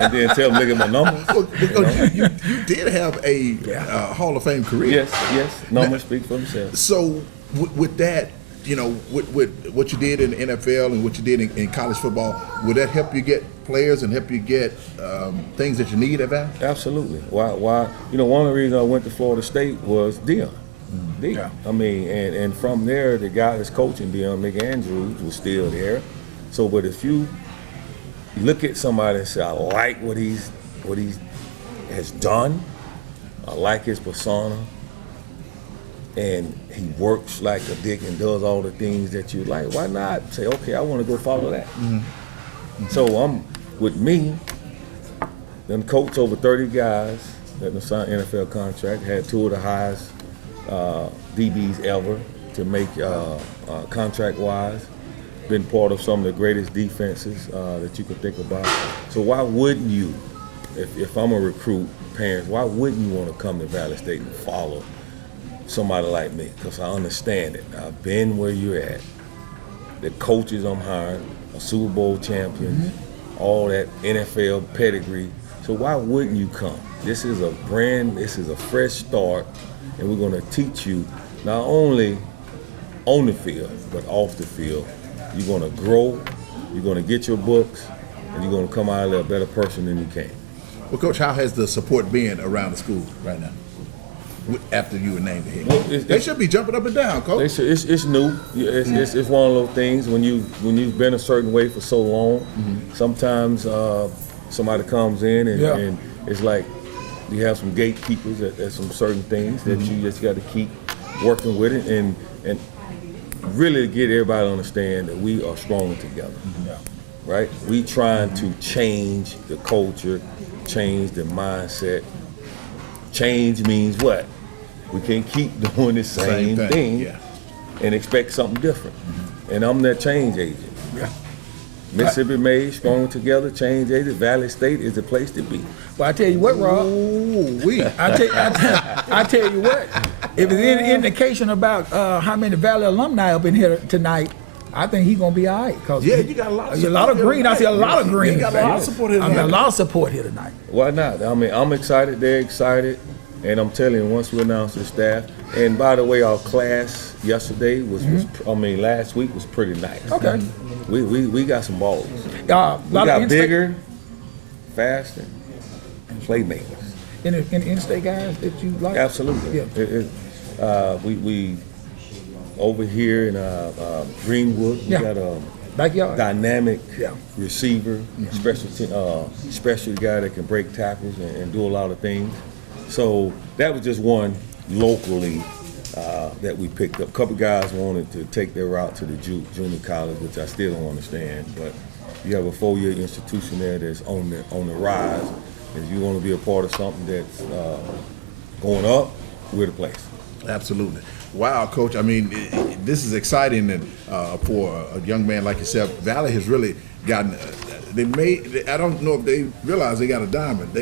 and then tell them, look at my numbers. Well, because you did have a Hall of Fame career. Yes. Numbers speak for themselves. So with that, you know, with what you did in the NFL and what you did in college football, would that help you get players and help you get things that you need at Valley? Absolutely. Why? You know, one of the reasons I went to Florida State was Deion. I mean, and from there, the guy that's coaching Deion, Nick Andrews, was still there. So, but if you look at somebody and say, I like what he has done, I like his persona, and he works like a dick and does all the things that you like, why not say, okay, I want to go follow that? So with me, then coach over 30 guys that signed NFL contract, had 2 of the highest DBs ever to make contract-wise, been part of some of the greatest defenses that you could think about. So why wouldn't you, if I'm a recruit, parents, why wouldn't you want to come to Valley State and follow somebody like me? Because I understand it. I've been where you're at. The coaches I'm hiring are Super Bowl champions, all that NFL pedigree. So why wouldn't you come? This is a fresh start, and we're going to teach you not only on the field, but off the field. You're going to grow, you're going to get your books, and you're going to come out of there a better person than you came. Well, Coach, how has the support been around the school right now? After you were named the head coach? They should be jumping up and down, Coach. It's new. It's one of those things when you've been a certain way for so long. Sometimes somebody comes in and it's like you have some gatekeepers at some certain things that you just got to keep working with it and really get everybody to understand that we are stronger together. Right? We trying to change the culture, change the mindset. Change means what? We can't keep doing the same thing and expect something different. And I'm that change agent. Mississippi Made, Stronger Together, change agent. Valley State is the place to be. Well, I tell you what, Rob. I tell you what. If it's any indication about how many Valley alumni up in here tonight, I think he's gonna be all right. Cause you got a lot of a lot of green. I see a lot of green. You got a lot of support here tonight. A lot of support here tonight. Why not? I mean, I'm excited. They're excited. And I'm telling you, once we announce the staff, and by the way, our class yesterday last week was pretty nice. Okay. We got some balls. We lot got of bigger, faster, playmakers. In in-state guys that you like? Absolutely. Yeah. We over here in Greenwood, we got a backyard dynamic receiver, special guy that can break tackles and do a lot of things. So that was just one locally that we picked up. A couple guys wanted to take their route to the junior college, which I still don't understand. But you have a 4-year institution there that's on the rise. If you want to be a part of something that's going up, we're the place. Absolutely. Wow, Coach. I mean, this is exciting, and for a young man like yourself, Valley has really gotten. I don't know if they realize they got a diamond.